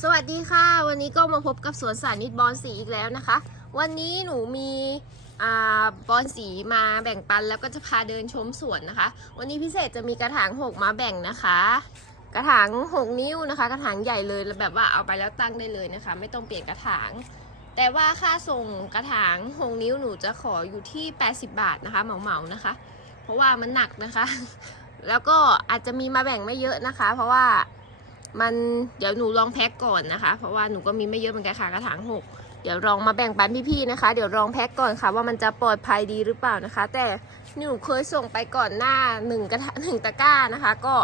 สวัสดีค่ะ วันนี้ก็มาพบกับสวนสานิตบอลสีอีกแล้วนะคะ วันนี้หนูมีอบอลสีมาแบ่งปันแล้วก็จะพาเดินชมสวนนะคะ วันนี้พิเศษจะมีกระถางหกมาแบ่งนะคะ กระถางหกนิ้วนะคะ กระถางใหญ่เลยแบบว่าเอาไปแล้วตั้งได้เลยนะคะ ไม่ต้องเปลี่ยนกระถาง แต่ว่าค่าส่งกระถางหกนิ้วหนูจะขออยู่ที่ 80 บาทนะคะเหมาๆนะคะ เพราะว่ามันหนักนะคะ แล้วก็อาจจะมีมาแบ่งไม่เยอะนะคะ เพราะว่า มันเดี๋ยวหนูลองแพ็คก่อนนะคะ เพราะว่าหนูก็มีไม่เยอะเหมือนกันค่ะกระถางหกเดี๋ยวลองมาแบ่งปันพี่ๆนะคะ เดี๋ยวลองแพ็คก่อนค่ะ ว่ามันจะปลอดภัยดีหรือเปล่านะคะ แต่หนูเคยส่งไปก่อนหน้าหนึ่งกระถางหนึ่งตะกร้านะคะ ก็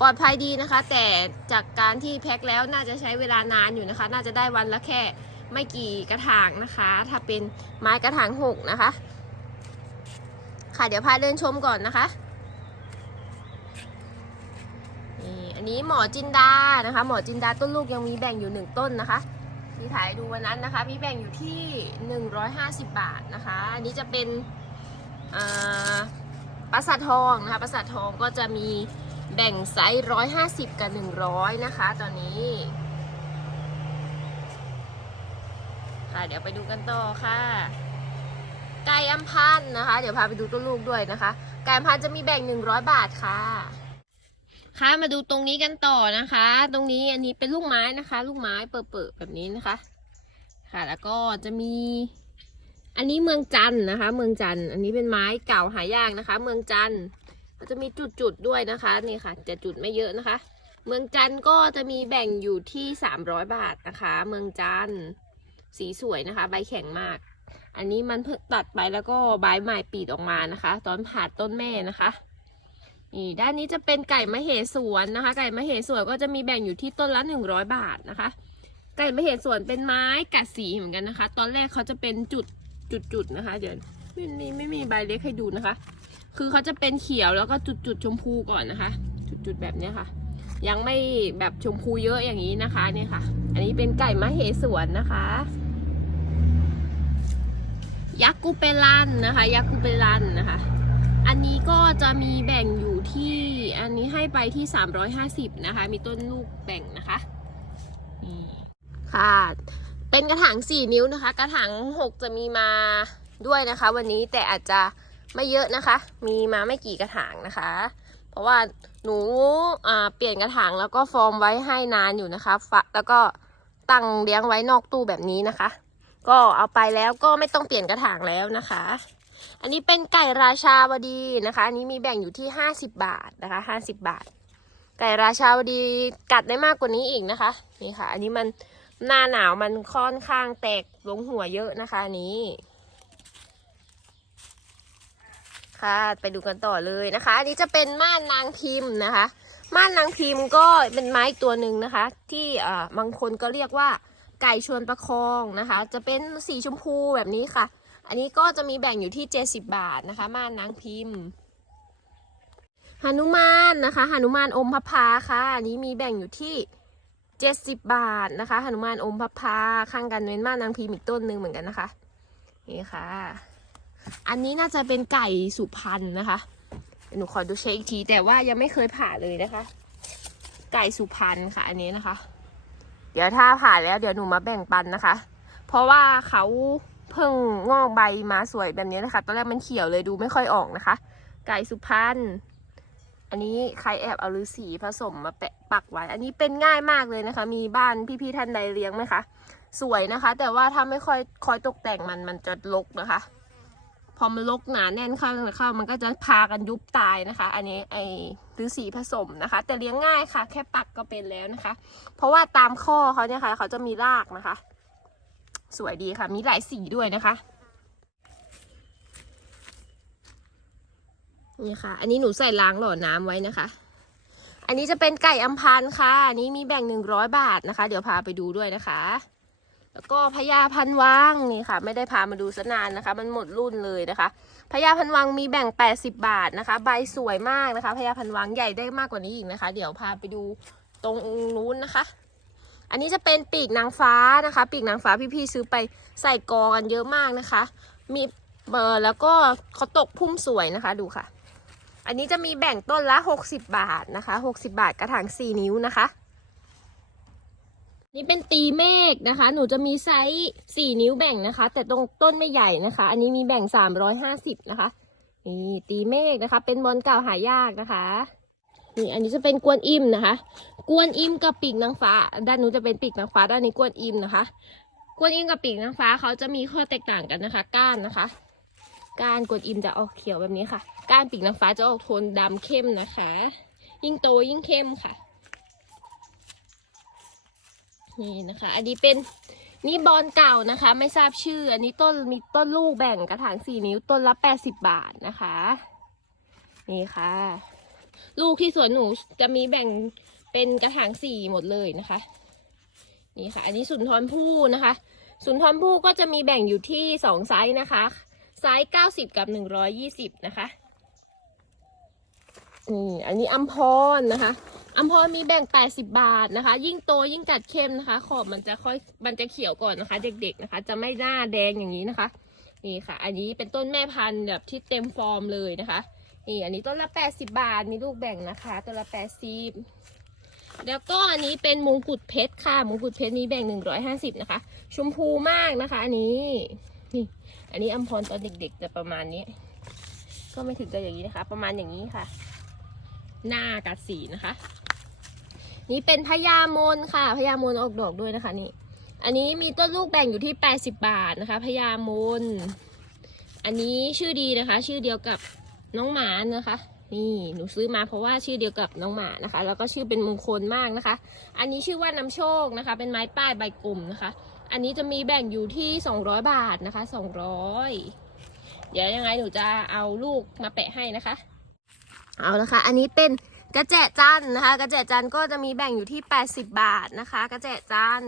ปลอดภัยดีนะคะ แต่จากการที่แพ็คแล้วน่าจะใช้เวลานานอยู่นะคะ น่าจะได้วันละแค่ไม่กี่กระถางนะคะ ถ้าเป็นไม้กระถางหกนะคะ ค่ะเดี๋ยวพาเดินชมก่อนนะคะ นี่อันนี้หมอจินดานะคะ หมอจินดาต้นลูกยังมีแบ่งอยู่หนึ่งต้นนะคะที่ถ่ายดูวันนั้นนะคะ มีแบ่งอยู่ที่ 150 บาทนะคะ อันนี้จะเป็นปราสาททองนะคะปราสาททองก็จะมีแบ่งไซส์ 150 กับ 100 นะคะ ตอนนี้ค่ะเดี๋ยวไปดูกันต่อค่ะไก่อัมพันธ์นะคะ เดี๋ยวพาไปดูต้นลูกด้วยนะคะ ไก่อัมพันธ์จะมีแบ่ง 100 บาทค่ะ คะมาดูตรงนี้กันต่อนะคะ ตรงนี้อันนี้เป็นลูกไม้นะคะ ลูกไม้เปิดๆแบบนี้นะคะ ค่ะ แล้วก็จะมี อันนี้เมืองจันทร์นะคะ เมืองจันทร์อันนี้เป็นไม้เก่าหายากนะคะ เมืองจันทร์ก็จะมีจุดๆด้วยนะคะนี่ค่ะ จะจุดไม่เยอะนะคะ เมืองจันทร์ก็จะมีแบ่งอยู่ที่300บาทนะคะ เมืองจันทร์สีสวยนะคะ ใบแข็งมาก อันนี้มันเพิ่งตัดไปแล้วก็ใบใหม่ปีดออกมานะคะ ตอนผ่าต้นแม่นะคะ นี่ด้านนี้จะเป็นไก่มะเหสวนนะคะ ไก่มะเหสวนก็จะมีแบ่งอยู่ที่ต้นละหนึ่งร้อยบาทนะคะ ไก่มะเหสวนเป็นไม้กัดสีเหมือนกันนะคะ ตอนแรกเขาจะเป็นจุดจุดจุดนะคะ เดี๋ยวไม่มีไม่มีใบเล็กให้ดูนะคะ คือเขาจะเป็นเขียวแล้วก็จุดจุดชมพูก่อนนะคะ จุดจุดแบบนี้ค่ะ ยังไม่แบบชมพูเยอะอย่างนี้นะคะเนี่ยค่ะ อันนี้เป็นไก่มะเหสวนนะคะยักษ์กุเปลันนะคะยักษ์กุเปลันนะคะ อันนี้ก็จะมีแบ่งอยู่ที่อันนี้ให้ไปที่ 350 นะคะ มีต้นลูกแบ่งนะคะนี่ค่ะ เป็นกระถาง 4 นิ้วนะคะ กระถาง 6 จะมีมาด้วยนะคะ วันนี้แต่อาจจะไม่เยอะนะคะ มีมาไม่กี่กระถางนะคะ เพราะว่าหนูเปลี่ยนกระถางแล้วก็ฟอร์มไว้ให้นานอยู่นะคะฝะแล้วก็ตั้งเลี้ยงไว้นอกตู้แบบนี้นะคะ ก็เอาไปแล้วก็ไม่ต้องเปลี่ยนกระถางแล้วนะคะ อันนี้เป็นไก่ราชาวดีนะคะ อันนี้มีแบ่งอยู่ที่50บบาทนะคะ50บาท ไก่ราชาวดีกัดได้มากกว่านี้อีกนะคะ นี่ค่ะ อันนี้มันหน้าหนาวมันค่อนข้างแตกลงหัวเยอะนะคะอันนี้ ค่ะไปดูกันต่อเลยนะคะ อันนี้จะเป็นม่านนางพิมพ์นะคะ ม่านนางพิมพ์ก็เป็นไม้ตัวหนึ่งนะคะ ที่อ่าบางคนก็เรียกว่าไก่ชวนประคองนะคะ จะเป็นสีชมพูแบบนี้ค่ะ อันนี้ก็จะมีแบ่งอยู่ที่ 70 บาทนะคะ ม่านนางพิมพ์หนุมานนะคะหนุมานอมพพาค่ะ อันนี้มีแบ่งอยู่ที่ 70 บาทนะคะหนุมานอมพพาข้างกันเป็นม่านนางพิมพ์อีกต้นหนึ่งเหมือนกันนะคะ นี่ค่ะ อันนี้น่าจะเป็นไก่สุพรรณนะคะหนูขอดูเช็คอีกที แต่ว่ายังไม่เคยผ่าเลยนะคะ ไก่สุพรรณค่ะ อันนี้นะคะ เดี๋ยวถ้าผ่าแล้วเดี๋ยวหนูมาแบ่งปันนะคะ เพราะว่าเขา พิ่งงอกใบมาสวยแบบนี้นะคะ ตอนแรกมันเขียวเลยดูไม่ค่อยออกนะคะ ไก่สุพรรณ อันนี้ใครแอบเอาฤาษีผสมมาแปะปักไว้ อันนี้เป็นง่ายมากเลยนะคะ มีบ้านพี่ๆท่านใดเลี้ยงไหมคะ สวยนะคะ แต่ว่าถ้าไม่ค่อยคอยตกแต่งมันมันจะรกนะคะ พอมันรกหนาแน่นเข้าเข้ามันก็จะพากันยุบตายนะคะ อันนี้ไอ้ฤาษีผสมนะคะ แต่เลี้ยงง่ายค่ะ แค่ปักก็เป็นแล้วนะคะ เพราะว่าตามข้อเขาเนี่ยค่ะเขาจะมีรากนะคะ สวยดีค่ะ มีหลายสีด้วยนะคะ นี่ค่ะ อันนี้หนูใส่ล้างหล่อน้ำไว้นะคะ อันนี้จะเป็นไก่อัมพันค่ะ อันนี้มีแบ่งหนึ่งร้อยบาทนะคะ เดี๋ยวพาไปดูด้วยนะคะ แล้วก็พญาพันวังนี่ค่ะ ไม่ได้พามาดูสนานนะคะ มันหมดรุ่นเลยนะคะพญาพันวังมีแบ่ง 80 บาทนะคะ ใบสวยมากนะคะพญาพันวังใหญ่ได้มากกว่านี้อีกนะคะ เดี๋ยวพาไปดูตรงนู้นนะคะ อันนี้จะเป็นปีกนางฟ้านะคะ ปีกนางฟ้าพี่ๆซื้อไปใส่กอกันเยอะมากนะคะ มีเบอร์แล้วก็เขาตกพุ่มสวยนะคะดูค่ะ อันนี้จะมีแบ่งต้นละ 60 บาทนะคะ 60 บาทกระถาง 4 นิ้วนะคะ นี่เป็นตีเมฆนะคะ หนูจะมีไซส์สี่นิ้วแบ่งนะคะ แต่ตรงต้นไม่ใหญ่นะคะ อันนี้มีแบ่งสามร้อยห้าสิบนะคะ นี่ตีเมฆนะคะ เป็นบอลเก่าหายากนะคะ นี่อันนี้จะเป็นกวนอิมนะคะ กวนอิมกับปีกนางฟ้า ด้านนู้นจะเป็นปีกนางฟ้า ด้านนี้กวนอิมนะคะ กวนอิมกับปีกนางฟ้าเขาจะมีข้อแตกต่างกันนะคะ ก้านนะคะ ก้านกวนอิมจะออกเขียวแบบนี้ค่ะ ก้านปีกนางฟ้าจะออกโทนดำเข้มนะคะ ยิ่งโตยิ่งเข้มค่ะ นี่นะคะ อันนี้เป็นนี่บอลเก่านะคะ ไม่ทราบชื่อ อันนี้ต้นมีต้นลูกแบ่งกระถางสี่นิ้วต้นละแปดสิบบาทนะคะ นี่ค่ะ ลูกที่สวนหนูจะมีแบ่งเป็นกระถางสี่หมดเลยนะคะ นี่ค่ะ อันนี้สุนทรภู่นะคะ สุนทรภู่ก็จะมีแบ่งอยู่ที่สองไซส์นะคะไซส์เก้าสิบกับหนึ่งร้อยยี่สิบนะคะนี่อันนี้อัมพรนะคะอัมพรมีแบ่ง 80 บาทนะคะ ยิ่งโตยิ่งกัดเข้มนะคะ ขอบมันจะค่อยมันจะเขียวก่อนนะคะ เด็กๆนะคะ จะไม่หน้าแดงอย่างนี้นะคะ นี่ค่ะ อันนี้เป็นต้นแม่พันธุ์แบบที่เต็มฟอร์มเลยนะคะ นี่อันนี้ต้นละ80บาทมีลูกแบ่งนะคะต้นละ80แล้วก็อันนี้เป็นมงกุฎเพชรค่ะมงกุฎเพชรมีแบ่ง150นะคะ ชมพูมากนะคะอันนี้นี่อันนี้อัมพรตอนเด็กๆจะประมาณนี้ ก็ไม่ถึงจะอย่างนี้นะคะ ประมาณอย่างนี้ค่ะ หน้ากัดสีนะคะ นี่เป็นพญามนค่ะพญามนออกดอกด้วยนะคะนี่อันนี้มีต้นลูกแบ่งอยู่ที่80บาทนะคะพญามนอันนี้ชื่อดีนะคะ ชื่อเดียวกับ น้องหมานะคะ นี่หนูซื้อมาเพราะว่าชื่อเดียวกับน้องหมานะคะ แล้วก็ชื่อเป็นมงคลมากนะคะ อันนี้ชื่อว่าน้ำโชคนะคะ เป็นไม้ป้ายใบกลุ่มนะคะ อันนี้จะมีแบ่งอยู่ที่ 200 บาทนะคะ 200 เดี๋ยวยังไงหนูจะเอาลูกมาแปะให้นะคะ เอาละค่ะอันนี้เป็นกระแจจันนะคะ กระแจจันก็จะมีแบ่งอยู่ที่ 80 บาทนะคะ กระแจจัน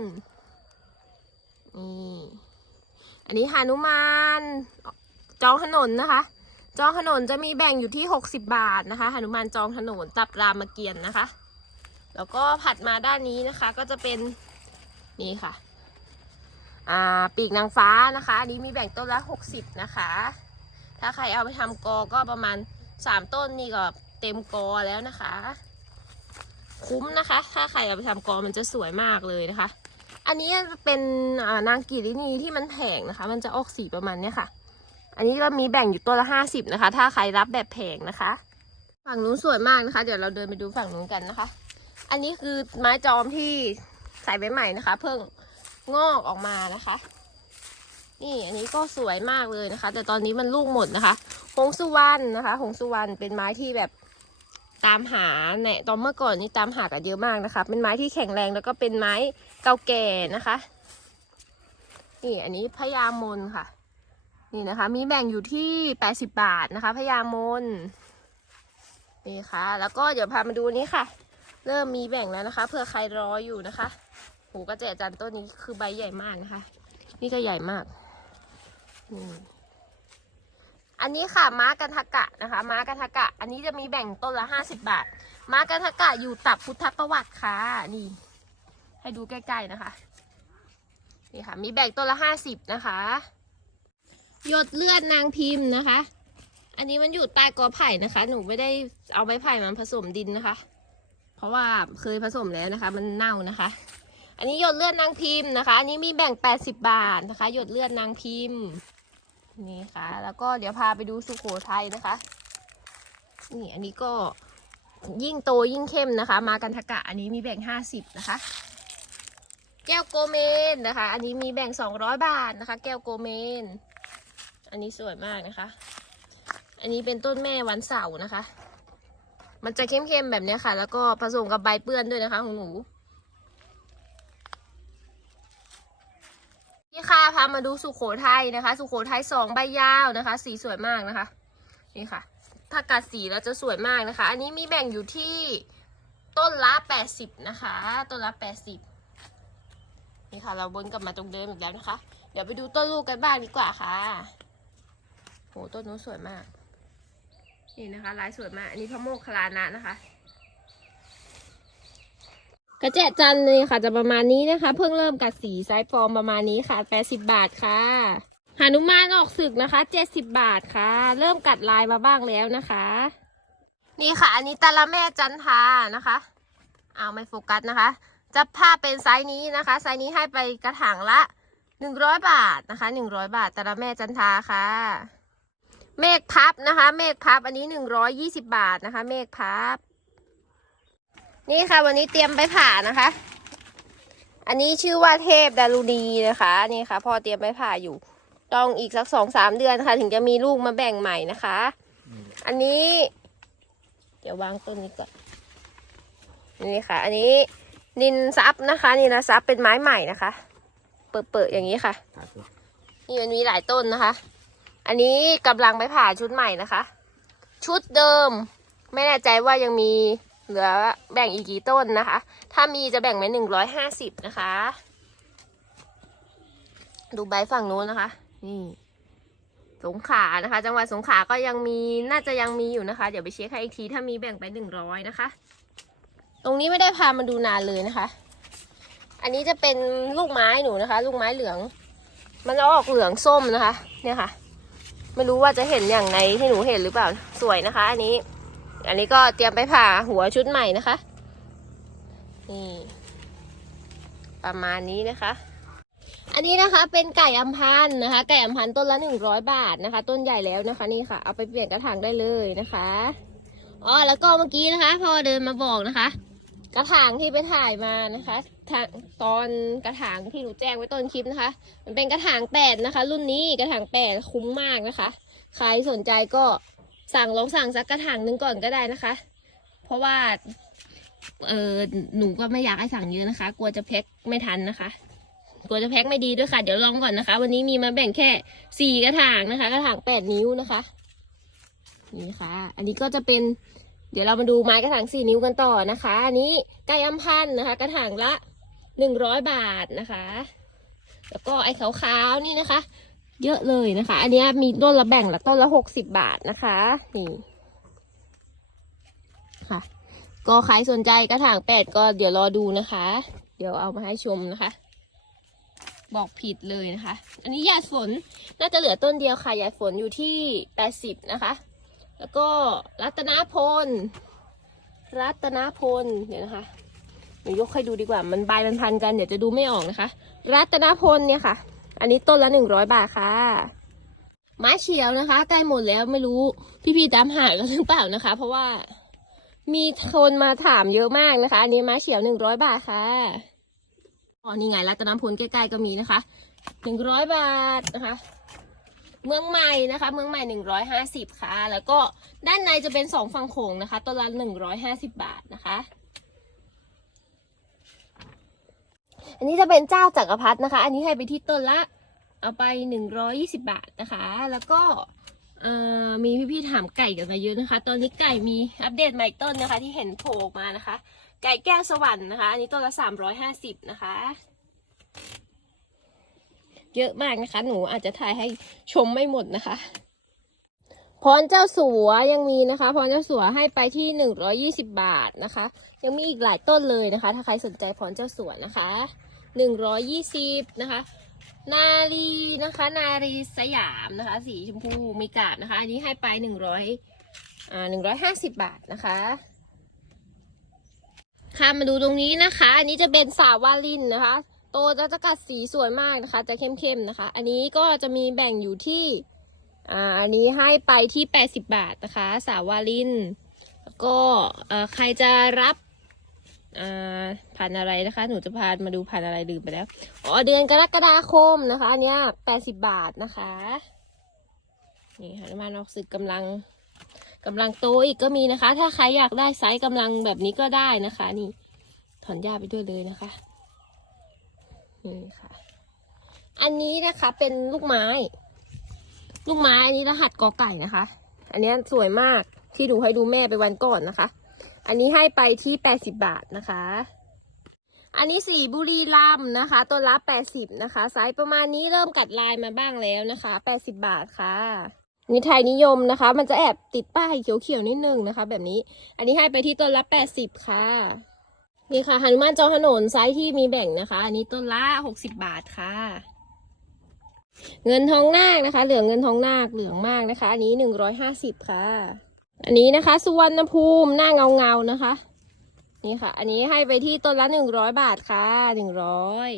นี่อันนี้หานุมานจองถนนนะคะ จองถนนจะมีแบ่งอยู่ที่ 60 บาทนะคะหนุมานจองถนนตับรามเกียรติ์นะคะ แล้วก็ผัดมาด้านนี้นะคะ ก็จะเป็นนี่ค่ะ อ่าปีกนางฟ้านะคะอันนี้มีแบ่งต้นละ 60 นะคะ ถ้าใครเอาไปทำกอก็ประมาณสามต้นนี่ก็เต็มกอแล้วนะคะ คุ้มนะคะ ถ้าใครเอาไปทำกอมันจะสวยมากเลยนะคะ อันนี้เป็นอ่านางกีรินีที่มันแผงนะคะ มันจะออกสีประมาณนี้ค่ะ อันนี้ก็มีแบ่งอยู่ตัวละห้าสิบนะคะ ถ้าใครรับแบบแผงนะคะ ฝั่งนู้นสวยมากนะคะ เดี๋ยวเราเดินไปดูฝั่งนู้นกันนะคะ อันนี้คือไม้จอมที่ใส่ไว้ใหม่นะคะ เพิ่งงอกออกมานะคะ นี่อันนี้ก็สวยมากเลยนะคะ แต่ตอนนี้มันลูกหมดนะคะหงสุวรรณนะคะหงสุวรรณเป็นไม้ที่แบบตามหาเนี่ยตอนเมื่อก่อนนี่ตามหากันเยอะมากนะคะ เป็นไม้ที่แข็งแรงแล้วก็เป็นไม้เก่าแก่นะคะ นี่อันนี้พญามนค่ะ นี่นะคะ มีแบ่งอยู่ที่แปดสิบบาทนะคะพญามนนี่ค่ะ แล้วก็เดี๋ยวพามาดูนี้ค่ะ เริ่มมีแบ่งแล้วนะคะเผื่อใครรออยู่นะคะโหกระเจจันต้นนี้คือใบใหญ่มากนะคะ นี่ก็ใหญ่มากอืมอันนี้ค่ะม้ากันทกะนะคะ ม้ากันทกะ อันนี้จะมีแบ่งต้นละห้าสิบบาท ม้ากันทกะอยู่ตับพุทธประวัติค่ะ นี่ ให้ดูใกล้ๆนะคะ นี่ค่ะ มีแบ่งต้นละห้าสิบนะคะ หยดเลือดนางพิมพ์นะคะ อันนี้มันอยู่ใต้กอไผ่นะคะ หนูไม่ได้เอาไม้ไผ่มันผสมดินนะคะ เพราะว่าเคยผสมแล้วนะคะ มันเน่านะคะ อันนี้หยดเลือดนางพิมพ์นะคะ อันนี้มีแบ่ง 80 บาทนะคะ หยดเลือดนางพิมพ์นี่ค่ะ แล้วก็เดี๋ยวพาไปดูสุโขทัยนะคะ นี่อันนี้ก็ยิ่งโตยิ่งเข้มนะคะ มากันทกะอันนี้มีแบ่ง 50 นะคะ แก้วโกเมนนะคะ อันนี้มีแบ่ง 200 บาทนะคะ แก้วโกเมน อันนี้สวยมากนะคะ อันนี้เป็นต้นแม่วันเสาร์นะคะ มันจะเข้มๆแบบนี้ค่ะ แล้วก็ผสมกับใบเปื้อนด้วยนะคะของหนูนี่ค่ะพามาดูสุโขทัยนะคะ สุโขทัยสองใบยาวนะคะ สีสวยมากนะคะ นี่ค่ะ ถ้ากัดสีแล้วจะสวยมากนะคะ อันนี้มีแบ่งอยู่ที่ต้นละแปดสิบนะคะ ต้นละแปดสิบนี่ค่ะ เราวนกลับมาตรงเดิมอีกแล้วนะคะ เดี๋ยวไปดูต้นลูกกันบ้างดีกว่าค่ะ โหต้นนู้นสวยมาก นี่นะคะลายสวยมาก อันนี้พระโมคคัลานะนะคะ กระเจจันเลยค่ะจะประมาณนี้นะคะ เพิ่งเริ่มกัดสีไซส์ฟอร์มประมาณนี้ค่ะ80บาทค่ะหานุมานออกศึกนะคะ70บาทค่ะ เริ่มกัดลายมาบ้างแล้วนะคะ นี่ค่ะ อันนี้ตะละแม่จันทานะคะ เอาไม่โฟกัสนะคะ จะผ้าเป็นไซส์นี้นะคะ ไซส์นี้ให้ไปกระถางละหนึ่งร้อยบาทนะคะหนึ่งร้อยบาทต่ละแม่จันทาค่ะ เมฆพับนะคะ เมฆพับอันนี้หนึ่งร้อยยี่สิบาทนะคะ เมฆพับ นี่ค่ะ วันนี้เตรียมไปผ่านะคะ อันนี้ชื่อว่าเทพดารุณีนะคะ นี่ค่ะ พ่อเตรียมไปผ่าอยู่ ต้องอีกสักสองสามเดือนค่ะ ถึงจะมีลูกมาแบ่งใหม่นะคะ อันนี้ เดี๋ยววางต้นนี้ก่อนนี่ค่ะ อันนี้นินซับนะคะนินซับเป็นไม้ใหม่นะคะ เปิดๆอย่างนี้ค่ะนี่มันมีหลายต้นนะคะ อันนี้กำลังไปผ่าชุดใหม่นะคะ ชุดเดิม ไม่แน่ใจว่ายังมีเหลือแบ่งอีกกี่ต้นนะคะ ถ้ามีจะแบ่งไว้หนึ่งร้อยห้าสิบนะคะ ดูใบฝั่งนู้นนะคะ นี่สงขลานะคะ จังหวัดสงขลาก็ยังมีน่าจะยังมีอยู่นะคะ เดี๋ยวไปเช็คให้อีกทีถ้ามีแบ่งไปหนึ่งร้อยนะคะ ตรงนี้ไม่ได้พามาดูนานเลยนะคะ อันนี้จะเป็นลูกไม้หนูนะคะ ลูกไม้เหลือง มันออกเหลืองส้มนะคะ เนี่ยค่ะ ไม่รู้ว่าจะเห็นอย่างในที่หนูเห็นหรือเปล่าสวยนะคะ อันนี้ อันนี้ก็เตรียมไปผ่าหัวชุดใหม่นะคะนี่ประมาณนี้นะคะ อันนี้นะคะเป็นไก่อัมพันธ์นะคะ ไก่อัมพันธ์ต้นละหนึ่งร้อยบาทนะคะ ต้นใหญ่แล้วนะคะนี่ค่ะ เอาไปเปลี่ยนกระถางได้เลยนะคะอ๋อแล้วก็เมื่อกี้นะคะ พอเดินมาบอกนะคะ กระถางที่ไปถ่ายมานะคะ ทางตอนกระถางที่หนูแจ้งไว้ต้นคลิปนะคะ มันเป็นกระถางแปดนะคะ รุ่นนี้กระถางแปดคุ้มมากนะคะ ใครสนใจก็สั่งลองสั่งสักกระถางหนึงก่อนก็ได้นะคะ เพราะว่าเออหนูก็ไม่อยากให้สั่งเยอะนะคะ กลัวจะแพ็คไม่ทันนะคะ กลัวจะแพ็คไม่ดีด้วยค่ะ เดี๋ยวลองก่อนนะคะ วันนี้มีมาแบ่งแค่สี่กระถางนะคะ กระถางแปดนิ้วนะคะ นี่นะคะอันนี้ก็จะเป็น เดี๋ยวเรามาดูไม้กระถางสี่นิ้วกันต่อนะคะ อันนี้ไก่อัมพันธ์นะคะ กระถางละ หนึ่งร้อยบาทนะคะ แล้วก็ไอ้ขาวๆนี่นะคะ เยอะเลยนะคะ อันนี้มีต้นละแบ่งละต้นละหกสิบบาทนะคะ นี่ ค่ะ ก็ใครสนใจกระถางแปดก็เดี๋ยวรอดูนะคะ เดี๋ยวเอามาให้ชมนะคะ บอกผิดเลยนะคะ อันนี้ยาฝนน่าจะเหลือต้นเดียวค่ะยาฝนอยู่ที่แปดสิบนะคะ แล้วก็รัตนพล รัตนพล เดี๋ยวนะคะ เดี๋ยวยกให้ดูดีกว่า มันใบมันพันกันเดี๋ยวจะดูไม่ออกนะคะ รัตนพลเนี่ยค่ะ อันนี้ต้นละหนึ่งร้อยบาทค่ะไม้เฉียวนะคะใกล้หมดแล้วไม่รู้พี่ๆตามหากันหรือเปล่านะคะ เพราะว่ามีคนมาถามเยอะมากนะคะ อันนี้ไม้เฉียวหนึ่งร้อยบาทค่ะอ๋อนี่ไงรัตนพลใกล้ๆก็มีนะคะหนึ่งร้อยบาทนะคะ เมืองใหม่นะคะ เมืองใหม่หนึ่งร้อยห้าสิบค่ะ แล้วก็ด้านในจะเป็นสองฝั่งโขงนะคะต้นละหนึ่งร้อยห้าสิบบาทนะคะ อันนี้จะเป็นเจ้าจักรพรรดินะคะ อันนี้ให้ไปที่ต้นละ เอาไปหนึ่งร้อยี่สิบาทนะคะ แล้วก็มีพี่ๆถามไก่กันมาเยอะนะคะ ตอนนี้ไก่มีอัปเดตใหม่ต้นนะคะ ที่เห็นโผล่ออกมานะคะ ไก่แก้วสวรรค์นะคะ อันนี้ต้นละสามร้อยห้าสิบนะคะ เยอะมากนะคะ หนูอาจจะถ่ายให้ชมไม่หมดนะคะพรเจ้าสัวยังมีนะคะพรเจ้าสัวให้ไปที่หนึ่งร้อยี่สิบาทนะคะ ยังมีอีกหลายต้นเลยนะคะ ถ้าใครสนใจพรเจ้าสัวนะคะ หนึ่งร้อยี่สิบนะคะ นารีนะคะ นารีสยามนะคะ สีชมพูมีกาบนะคะ อันนี้ให้ไปหนึ่งร้อยอ่าหนึ่งร้อยห้าสิบบาทนะคะค่ะมาดูตรงนี้นะคะ อันนี้จะเป็นสาวาลินนะคะ โตจะจะกัดสีสวยมากนะคะ จะเข้มๆนะคะ อันนี้ก็จะมีแบ่งอยู่ที่อ่าอันนี้ให้ไปที่ 80 บาทนะคะ สาวาลิน แล้วก็ใครจะรับ พันอะไรนะคะ หนูจะพามาดูพันอะไรลืมไปแล้ว อ๋อ เดือนกรกฎาคมนะคะ อันเนี้ย80บบาทนะคะ นี่ค่ะน้ำมันออกสึกกำลังกำลังโตอีกก็มีนะคะ ถ้าใครอยากได้ไซส์กำลังแบบนี้ก็ได้นะคะ นี่ ถอนหญ้าไปด้วยเลยนะคะ นี่ค่ะ อันนี้นะคะเป็นลูกไม้ ลูกไม้อันนี้รหัสกอไก่นะคะ อันเนี้ยสวยมากที่ดูให้ดูแม่ไปวันก่อนนะคะ อันนี้ให้ไปที่80บาทนะคะ อันนี้สีบุรีรัมย์นะคะ ตัวละ80นะคะไซส์ประมาณนี้เริ่มกัดลายมาบ้างแล้วนะคะ80บาทค่ะนี่ไทยนิยมนะคะ มันจะแอบติดป้ายเขียวๆนิดนึงนะคะ แบบนี้ อันนี้ให้ไปที่ต้นละ80ค่ะ นี่ค่ะหันุมานจอถนนไซส์ที่มีแบ่งนะคะ อันนี้ต้นละ60บาทค่ะ เงินทองนาคนะคะ เหลืองเงินทองนาคเหลืองมากนะคะ อันนี้หนึ่งร้อยห้าสิบค่ะ อันนี้นะคะ สุวรรณภูมิหน้าเงาเงานะคะ นี่ค่ะ อันนี้ให้ไปที่ต้นละหนึ่งร้อยบาทค่ะหนึ่งร้อย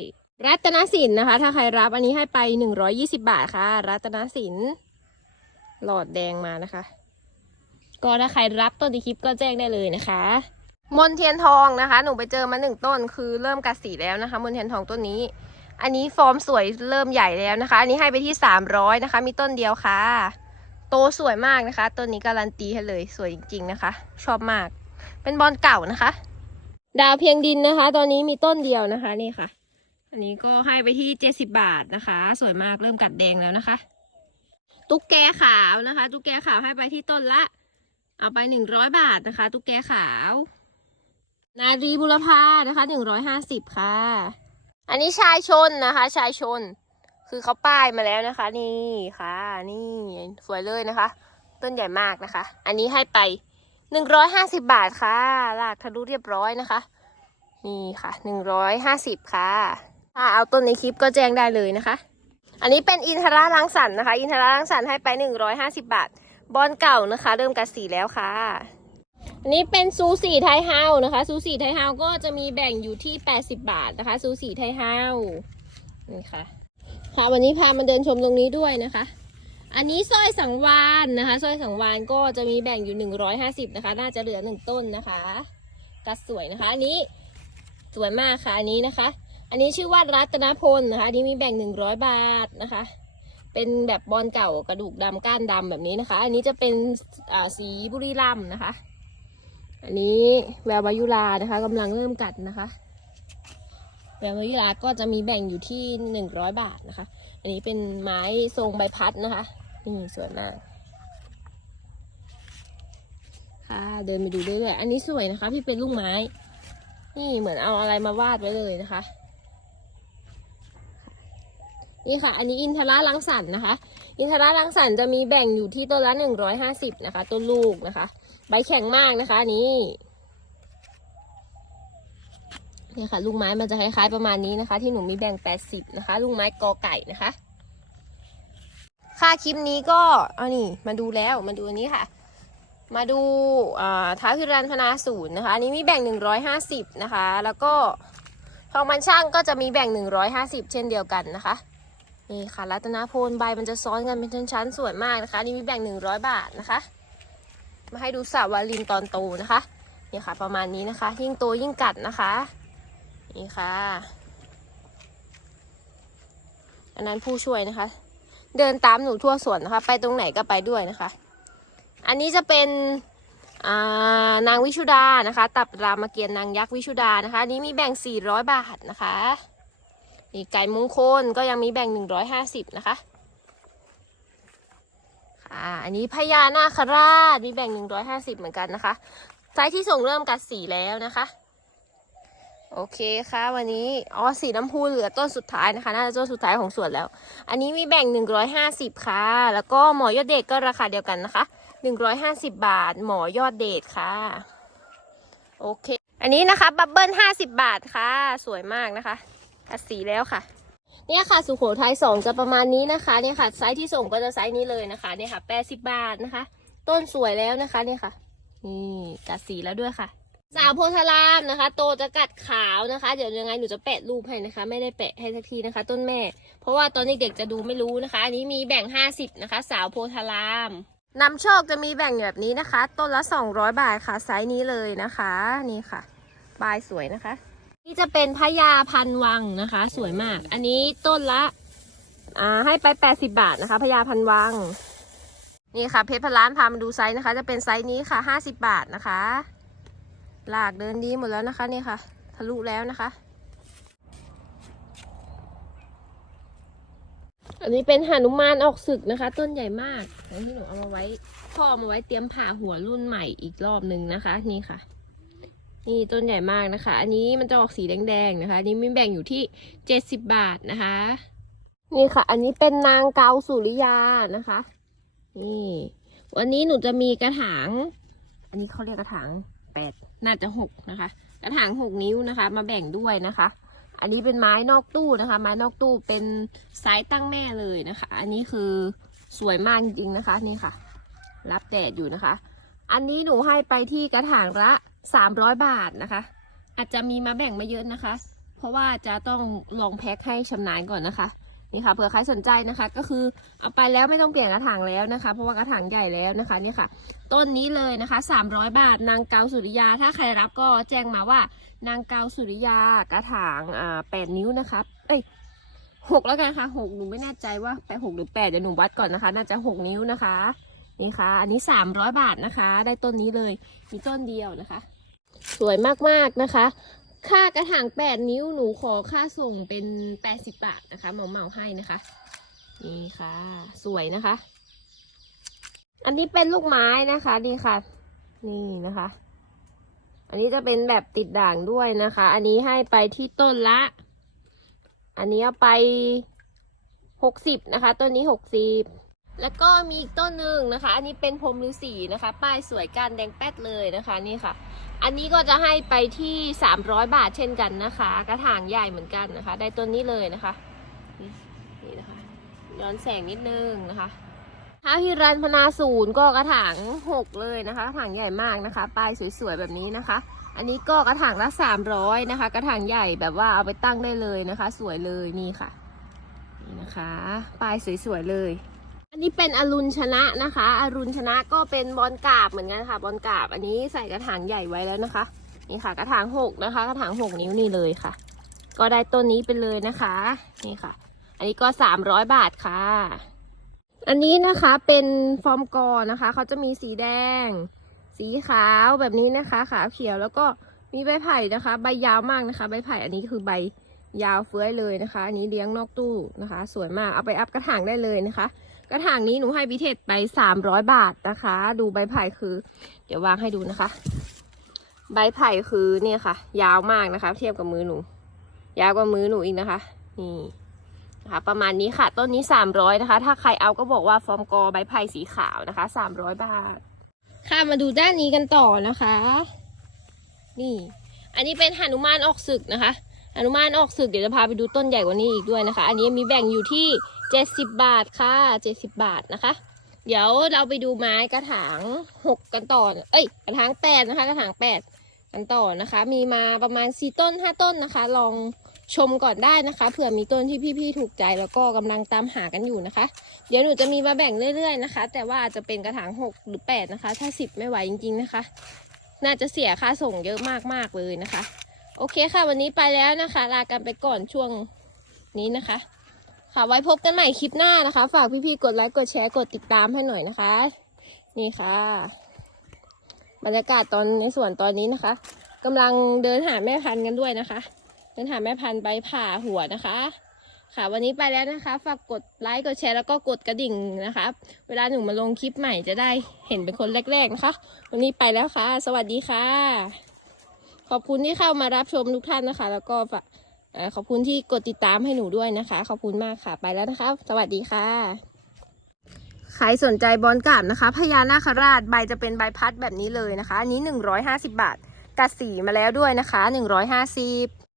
รัตนสินนะคะ ถ้าใครรับอันนี้ให้ไปหนึ่งร้อยี่สิบาทค่ะ รัตนสินหลอดแดงมานะคะ ก็ถ้าใครรับต้นในคลิปก็แจ้งได้เลยนะคะ มนเทียนทองนะคะ หนูไปเจอมาหนึ่งต้นคือเริ่มกัดสีแล้วนะคะ มนเทียนทองต้นนี้ อันนี้ฟอร์มสวยเริ่มใหญ่แล้วนะคะ อันนี้ให้ไปที่สามร้อยนะคะ มีต้นเดียวค่ะ โตสวยมากนะคะต้นนี้การันตีให้เลยสวยจริง ๆนะคะ ชอบมาก เป็นบอลเก่านะคะ ดาวเพียงดินนะคะ ตอนนี้มีต้นเดียวนะคะนี่ค่ะ อันนี้ก็ให้ไปที่เจ็ดสิบาทนะคะ สวยมากเริ่มกัดแดงแล้วนะคะ ตุ๊กแกขาวนะคะ ตุ๊กแกขาวให้ไปที่ต้นละ เอาไปหนึ่งร้อยบาทนะคะ ตุ๊กแกขาว นารีบุรพานะคะหนึ่งร้อยห้าสิบค่ะ อันนี้ชายชนนะคะ ชายชน คือเขาป้ายมาแล้วนะคะ นี่ค่ะ นี่สวยเลยนะคะ ต้นใหญ่มากนะคะ อันนี้ให้ไปหนึ่งร้อยห้าสิบาทค่ะลากทะลุเรียบร้อยนะคะ นี่ค่ะหนึ่งร้อยห้าสิบค่ะ ถ้าเอาต้นในคลิปก็แจ้งได้เลยนะคะ อันนี้เป็นอินทราลังสรรค์นะคะ อินทราลังสรรค์ให้ไปหนึ่งร้อยห้าสิบาท บอลเก่านะคะ เริ่มกัดสีแล้วค่ะอันนี้เป็นซูสีไทยเฮานะคะ ซูสีไทยเฮาก็จะมีแบ่งอยู่ที่80บาทนะคะ ซูสีไทยเฮานี่ค่ะ ค่ะวันนี้พามาเดินชมตรงนี้ด้วยนะคะ อันนี้สร้อยสังวานนะคะสร้อยสังวานก็จะมีแบ่งอยู่150นะคะ น่าจะเหลือหนึ่งต้นนะคะกัดสวยนะคะ อันนี้สวยมากค่ะอันนี้นะคะ อันนี้ชื่อว่ารัตนพลนะคะ อันนี้มีแบ่ง100บาทนะคะ เป็นแบบบอลเก่ากระดูกดำก้านดำแบบนี้นะคะ อันนี้จะเป็นสีบุรีรัมนะคะ อันนี้แวววายุรานะคะกำลังเริ่มกัดนะคะ แวววายุราก็จะมีแบ่งอยู่ที่หนึ่งร้อยบาทนะคะ อันนี้เป็นไม้ทรงใบพัดนะคะ นี่สวยมาก ค่ะเดินไปดูเรื่อยๆอันนี้สวยนะคะ พี่เป็นลูกไม้ นี่เหมือนเอาอะไรมาวาดไว้เลยนะคะ นี่ค่ะ อันนี้อินทราลังสรรค์นะคะ อินทราลังสรรค์จะมีแบ่งอยู่ที่ต้นละหนึ่งร้อยห้าสิบนะคะ ต้นลูกนะคะ ใบแข็งมากนะคะนนี้ เนี่ยค่ะลูกไม้มันจะคล้ายๆประมาณนี้นะคะ ที่หนูมีแบ่ง 80 นะคะ ลูกไม้กอไก่นะคะ ค่ะคลิปนี้ก็เอานี่มาดูแล้วมาดูอันนี้ค่ะ มาดูอ่าท้าวพิรันพนาศูนย์นะคะอันนี้มีแบ่ง 150 นะคะ แล้วก็ทองมันช่างก็จะมีแบ่ง 150 เช่นเดียวกันนะคะนี่ค่ะรัตนพลใบมันจะซ้อนกันเป็นชั้นๆสวยมากนะคะนนี่มีแบ่ง 100 บาทนะคะ มาให้ดูสาวาลินตอนโตนะคะนี่ค่ะประมาณนี้นะคะ ยิ่งโตยิ่งกัดนะคะ นี่ค่ะ อันนั้นผู้ช่วยนะคะ เดินตามหนูทั่วสวนนะคะ ไปตรงไหนก็ไปด้วยนะคะ อันนี้จะเป็นานางวิชุดานะคะ ตับรามเกียรติ์นางยักษ์วิชุดานะคะอันนี้มีแบ่ง 400 บาทนะคะนี่ไก่มงคลก็ยังมีแบ่ง 150 นะคะค่ะอันนี้พญานาคราชมีแบ่ง 150 เหมือนกันนะคะไซส์ที่ส่งเริ่มกัดสีแล้วนะคะ โอเคค่ะวันนี้อ๋อสีน้ำพูเหลือต้นสุดท้ายนะคะน่าจะต้นสุดท้ายของสวนแล้ว อันนี้มีแบ่ง 150 ค่ะ แล้วก็หมอยอดเดชก็ราคาเดียวกันนะคะ 150 บาท หมอยอดเดชค่ะโอเค อันนี้นะคะบับเบิ้ล50 บาทค่ะ สวยมากนะคะกัดสีแล้วค่ะ เนี่ยค่ะสุโขทัยสองจะประมาณนี้นะคะเนี่ยค่ะไซส์ที่ส่งก็จะไซส์นี้เลยนะคะเนี่ยค่ะแปดสิบาทนะคะ ต้นสวยแล้วนะคะเนี่ยค่ะนี่กัดสีแล้วด้วยค่ะ สาวโพธารามนะคะ โตจะกัดขาวนะคะ เดี๋ยวยังไงหนูจะแปะรูปให้นะคะ ไม่ได้แปะให้สักทีนะคะ ต้นแม่ เพราะว่าตอนเด็กๆจะดูไม่รู้นะคะ อันนี้มีแบ่งห้าสิบนะคะ สาวโพธารามนำโชคจะมีแบ่งแบบนี้นะคะ ต้นละสองร้อยบาทค่ะไซส์นี้เลยนะคะ นี่ค่ะปลายสวยนะคะ นี่จะเป็นพญาพันวังนะคะ สวยมาก อันนี้ต้นละอ่าให้ไป 80 บาทนะคะพญาพันวัง นี่ค่ะเพชรพนล้านพามาดูไซส์นะคะ จะเป็นไซส์นี้ค่ะ 50 บาทนะคะ หลากเดินดีหมดแล้วนะคะนี่ค่ะ ทะลุแล้วนะคะ อันนี้เป็นหานุมานออกศึกนะคะ ต้นใหญ่มากอันที่หนูเอามาไว้พ่อมาไว้เตรียมผ่าหัวรุ่นใหม่อีกรอบหนึ่งนะคะ นี่ค่ะ นี่ต้นใหญ่มากนะคะ อันนี้มันจะออกสีแดงๆนะคะนนี้มีแบ่งอยู่ที่เจ็ดสิบบาทนะคะ นี่ค่ะ อันนี้เป็นนางเกาสุริยานะคะ นี่ วันนี้หนูจะมีกระถาง อันนี้เขาเรียกกระถางแปด น่าจะหกนะคะ กระถางหกนิ้วนะคะ มาแบ่งด้วยนะคะ อันนี้เป็นไม้นอกตู้นะคะ ไม้นอกตู้เป็นไซส์ตั้งแม่เลยนะคะ อันนี้คือสวยมากจริงๆนะคะนี่ค่ะ รับแดดอยู่นะคะ อันนี้หนูให้ไปที่กระถางละสามร้อยบาทนะคะ อาจจะมีมาแบ่งมาเยอะนะคะ เพราะว่าจะต้องลองแพ็คให้ชำนาญก่อนนะคะ นี่ค่ะเผื่อใครสนใจนะคะ ก็คือเอาไปแล้วไม่ต้องเปลี่ยนกระถางแล้วนะคะ เพราะว่ากระถางใหญ่แล้วนะคะนี่ค่ะ ต้นนี้เลยนะคะ 300 บาทนางเกาสุริยา ถ้าใครรับก็แจ้งมาว่านางเกาสุริยากระถางอ่า8นิ้วนะคะเอ้ยหกแล้วกันค่ะหกหนูไม่แน่ใจว่าไปหกหรือแปดเดี๋ยวหนูวัดก่อนนะคะ น่าจะหกนิ้วนะคะนี่ค่ะ อันนี้ 300 บาทนะคะ ได้ต้นนี้เลย มีต้นเดียวนะคะ สวยมากๆนะคะ ค่ากระถาง8นิ้วหนูขอค่าส่งเป็น80บาทนะคะเหมาเหมาให้นะคะนี่ค่ะ สวยนะคะ อันนี้เป็นลูกไม้นะคะนี่ค่ะ นี่นะคะ อันนี้จะเป็นแบบติดด่างด้วยนะคะ อันนี้ให้ไปที่ต้นละ อันนี้เอาไป60นะคะ ต้นนี้60 แล้วก็มีอีกต้นหนึ่งนะคะ อันนี้เป็นพรมฤาษีนะคะ ป้ายสวยกันแดงแป๊ดเลยนะคะนี่ค่ะ อันนี้ก็จะให้ไปที่ 300 บาทเช่นกันนะคะ กระถางใหญ่เหมือนกันนะคะ ได้ต้นนี้เลยนะคะ นี่นะคะ ย้อนแสงนิดนึงนะคะถ้าที่รันพนาศูนย์ก็กระถางหกเลยนะคะกระถางใหญ่มากนะคะ ป้ายสวยๆแบบนี้นะคะ อันนี้ก็กระถางละ300นะคะ กระถางใหญ่แบบว่าเอาไปตั้งได้เลยนะคะ สวยเลยนี่ค่ะ นี่นะคะ ป้ายสวยๆเลย อันนี้เป็นอรุณชนะนะคะ อรุณชนะก็เป็นบอลกาบเหมือนกันค่ะ บอลกาบ อันนี้ใส่กระถางใหญ่ไว้แล้วนะคะ นี่ค่ะ กระถางหกนะคะ กระถางหกนิ้วนี่เลยค่ะ ก็ได้ต้นนี้ไปเลยนะคะ นี่ค่ะ อันนี้ก็สามร้อยบาทค่ะ อันนี้นะคะเป็นฟอร์มกอนะคะ เขาจะมีสีแดง สีขาวแบบนี้นะคะ ขาวเขียวแล้วก็มีใบไผ่นะคะ ใบยาวมากนะคะ ใบไผ่อันนี้คือใบยาวเฟื้อยเลยนะคะ อันนี้เลี้ยงนอกตู้นะคะ สวยมาก เอาไปอัพกระถางได้เลยนะคะ กระถางนี้หนูให้พิเทศไปสามร้อยบาทนะคะ ดูใบไผ่คือ เดี๋ยววางให้ดูนะคะ ใบไผ่คือเนี่ยค่ะ ยาวมากนะคะ เทียบกับมือหนู ยาวกว่ามือหนูอีกนะคะ นี่นะคะประมาณนี้ค่ะ ต้นนี้สามร้อยนะคะ ถ้าใครเอาก็บอกว่าฟอร์มกอใบไผ่สีขาวนะคะสามร้อยบาท ค่ะมาดูด้านนี้กันต่อนะคะ นี่ อันนี้เป็นหนุมานออกศึกนะคะหนุมานออกศึกเดี๋ยวจะพาไปดูต้นใหญ่กว่านี้อีกด้วยนะคะ อันนี้มีแบ่งอยู่ที่ เจ็ดสิบบาทค่ะเจ็ดสิบบาทนะคะ เดี๋ยวเราไปดูไม้กระถางหกกันต่อ เอ้ยกระถางแปดนะคะกระถางแปดกันต่อนะคะ มีมาประมาณสี่ต้นห้าต้นนะคะ ลองชมก่อนได้นะคะเผื่อมีต้นที่พี่ๆถูกใจแล้วก็กำลังตามหากันอยู่นะคะ เดี๋ยวหนูจะมีมาแบ่งเรื่อยๆนะคะ แต่ว่าจจะเป็นกระถางหกหรือแปดนะคะ ถ้าสิบไม่ไหวจริงๆนะคะ น่าจะเสียค่าส่งเยอะมากๆเลยนะคะ โอเคค่ะวันนี้ไปแล้วนะคะ ลากันไปก่อนช่วงนี้นะคะ ค่ะ ไว้พบกันใหม่คลิปหน้านะคะ ฝากพี่ๆกดไลค์กดแชร์กดติดตามให้หน่อยนะคะ นี่ค่ะ บรรยากาศตอนในส่วนตอนนี้นะคะกำลังเดินหาแม่พันธุ์กันด้วยนะคะเดินหาแม่พันธุ์ใบผ่าหัวนะคะ ค่ะวันนี้ไปแล้วนะคะ ฝากกดไลค์กดแชร์แล้วก็กดกระดิ่งนะคะ เวลาหนูมาลงคลิปใหม่จะได้เห็นเป็นคนแรก ๆนะคะ วันนี้ไปแล้วค่ะ สวัสดีค่ะ ขอบคุณที่เข้ามารับชมทุกท่านนะคะ แล้วก็ฝาก ขอบคุณที่กดติดตามให้หนูด้วยนะคะ ขอบคุณมากค่ะ ไปแล้วนะคะ สวัสดีค่ะใครสนใจบอลกาบนะคะพญานาคราชใบจะเป็นใบพัดแบบนี้เลยนะคะ อันนี้ 150 บาทกัดสีมาแล้วด้วยนะคะ 150